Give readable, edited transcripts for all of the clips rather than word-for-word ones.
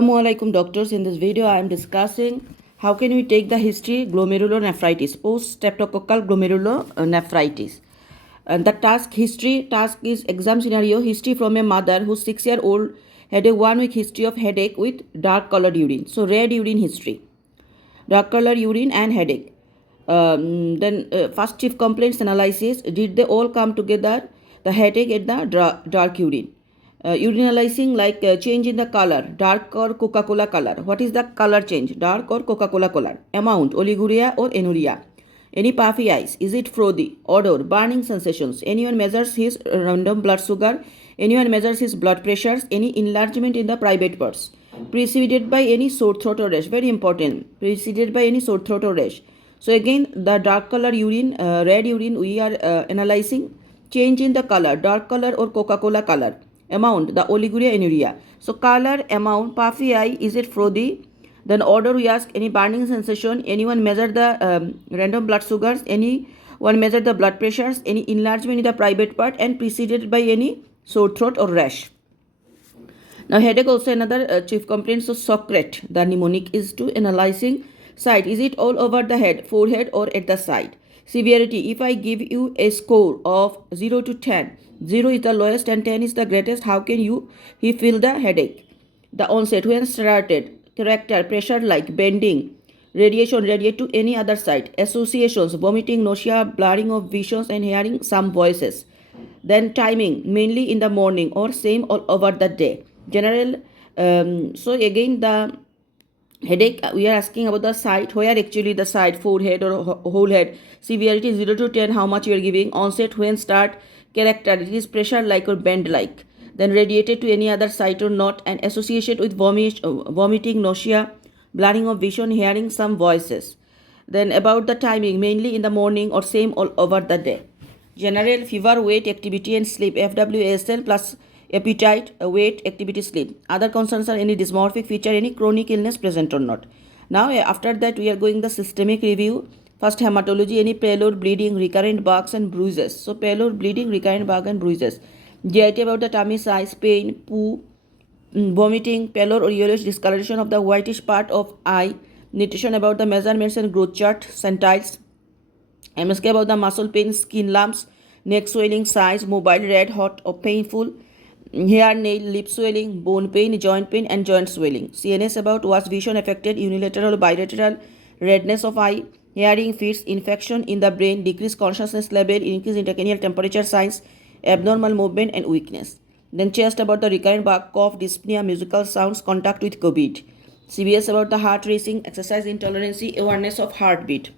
Assalamualaikum doctors. In this video I am discussing how can we take the history glomerulonephritis, post streptococcal glomerulonephritis. And the task is exam scenario history from a mother whose 6-year-old had a 1 week history of headache with dark colored urine. So red urine history, dark colored urine and headache. Then first chief complaints analysis, did they all come together? The headache and the dark urine. Urinalizing like change in the color, dark or Coca-Cola color. What is the color change? Dark or Coca-Cola color. Amount, oliguria or anuria. Any puffy eyes. Is it frothy? Odor, burning sensations. Anyone measures his random blood sugar. Anyone measures his blood pressures. Any enlargement in the private parts. Preceded by any sore throat or rash. Very important. Preceded by any sore throat or rash. So again, the dark color urine, red urine, we are analyzing. Change in the color, dark color or Coca-Cola color. Amount, the oliguria anuria. So color, amount, puffy eye, is it frothy? Then odor, we ask any burning sensation. Anyone measure the random blood sugars? Anyone measure the blood pressures? Any enlargement in the private part and preceded by any sore throat or rash. Now headache also another chief complaint. So Socrate, the mnemonic is to analyzing site. Is it all over the head, forehead or at the side? Severity, if I give you a score of 0 to 10, 0 is the lowest and 10 is the greatest, how can he feel the headache? The onset, when started, character, pressure like, bending, radiation, radiate to any other side, associations, vomiting, nausea, blurring of visions and hearing some voices. Then timing, mainly in the morning or same all over the day. General, so again the headache, we are asking about the site, where actually the site, forehead or whole head. Severity 0 to 10, how much you are giving. Onset, when start. Character, it is pressure like or bend like. Then radiated to any other site or not, and associated with vomiting, nausea, blurring of vision, hearing some voices. Then about the timing, mainly in the morning or same all over the day. General, fever, weight, activity and sleep, FWASL plus appetite, weight, activity, sleep. Other concerns are any dysmorphic feature, any chronic illness present or not. Now after that we are going the systemic review. First, hematology, any pallor, bleeding, recurrent bugs and bruises. So pallor, bleeding, recurrent bug and bruises. GIT about the tummy size, pain, poo, vomiting, pallor or yellowish discoloration of the whitish part of eye. Nutrition about the measurements and growth chart, centiles. MSK about the muscle pain, skin lumps, neck swelling, size, mobile, red, hot or painful, hair, nail, lip swelling, bone pain, and joint swelling. CNS about was vision affected, unilateral, bilateral, redness of eye, hearing, fits, infection in the brain, decreased consciousness level, increased intracranial temperature signs, abnormal movement and weakness. Then chest about the recurrent bug, cough, dyspnea, musical sounds, contact with COVID. CBS about the heart racing, exercise intolerance, awareness of heartbeat.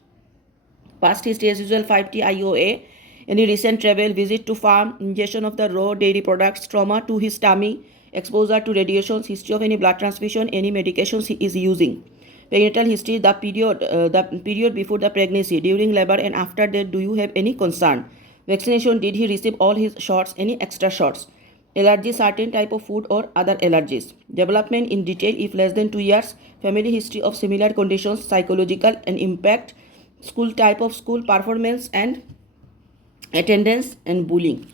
Past history as usual, 5T IOA. Any recent travel, visit to farm, ingestion of the raw dairy products, trauma to his tummy, exposure to radiations, history of any blood transfusion, any medications he is using. Perinatal history, the period before the pregnancy, during labor and after that, do you have any concern? Vaccination, did he receive all his shots, any extra shots? Allergy, certain type of food or other allergies. Development in detail if less than 2 years. Family history of similar conditions, psychological and impact. School, type of school, performance and attendance and bullying.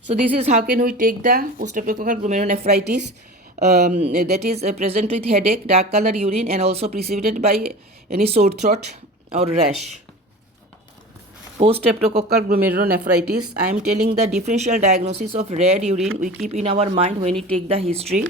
So this is how can we take the post-streptococcal glomerulonephritis that is present with headache, dark color urine and also preceded by any sore throat or rash. Post-streptococcal glomerulonephritis, I am telling the differential diagnosis of red urine we keep in our mind when we take the history.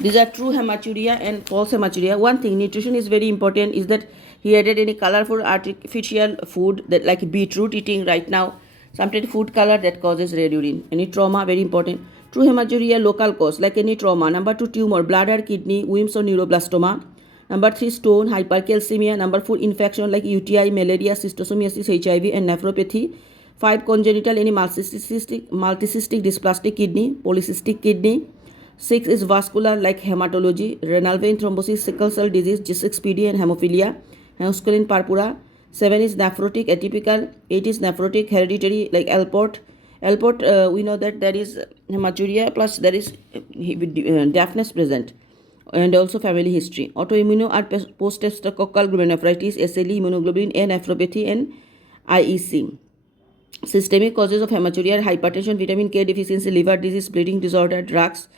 These are true hematuria and false hematuria. One thing, nutrition is very important, is that he added any colorful artificial food that like beetroot eating right now, sometimes food color that causes red urine. Any trauma, very important. True hematuria, local cause like any trauma. Number 2, tumor, bladder, kidney, WIMS or neuroblastoma. Number 3, stone, hypercalcemia. Number 4, infection like UTI, malaria, schistosomiasis, HIV and nephropathy. 5, congenital, any multicystic dysplastic kidney, polycystic kidney. 6 is vascular like hematology, renal vein thrombosis, sickle cell disease, G6PD and hemophilia, Heuskelin purpura. 7 is nephrotic atypical. 8 is nephrotic hereditary like Alport. We know that there is hematuria plus there is deafness present and also family history. Autoimmune are post-streptococcal glomerulonephritis, SLE, immunoglobulin A nephropathy and IEC. Systemic causes of hematuria are hypertension, vitamin K deficiency, liver disease, bleeding disorder, drugs.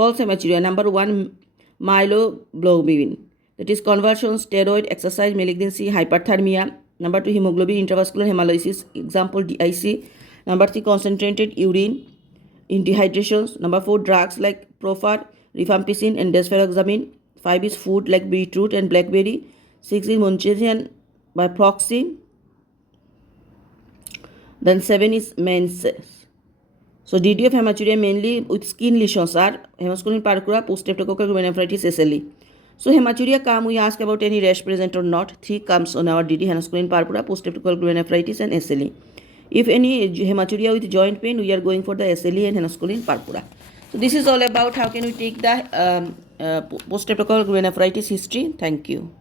false hematuria. Number 1, myeloglobin, that is conversion, steroid, exercise, malignancy, hyperthermia. Number 2, hemoglobin, intravascular hemolysis, example DIC. Number 3, concentrated urine in dehydrations. Number 4, drugs like profar, rifampicin, and desferoxamine. 5 is food like beetroot and blackberry. 6 is Munchausen by proxy. Then 7 is menses. So DD of hematuria mainly with skin lesions are hemasculin purpura, post-streptococcal glomerulonephritis, SLE. So hematuria come, we ask about any rash present or not. 3 comes on our DD, hemasculin purpura, post-streptococcal glomerulonephritis, and SLE. If any hematuria with joint pain, we are going for the SLE and hemasculin purpura. So this is all about how can we take the post-streptococcal glomerulonephritis history. Thank you.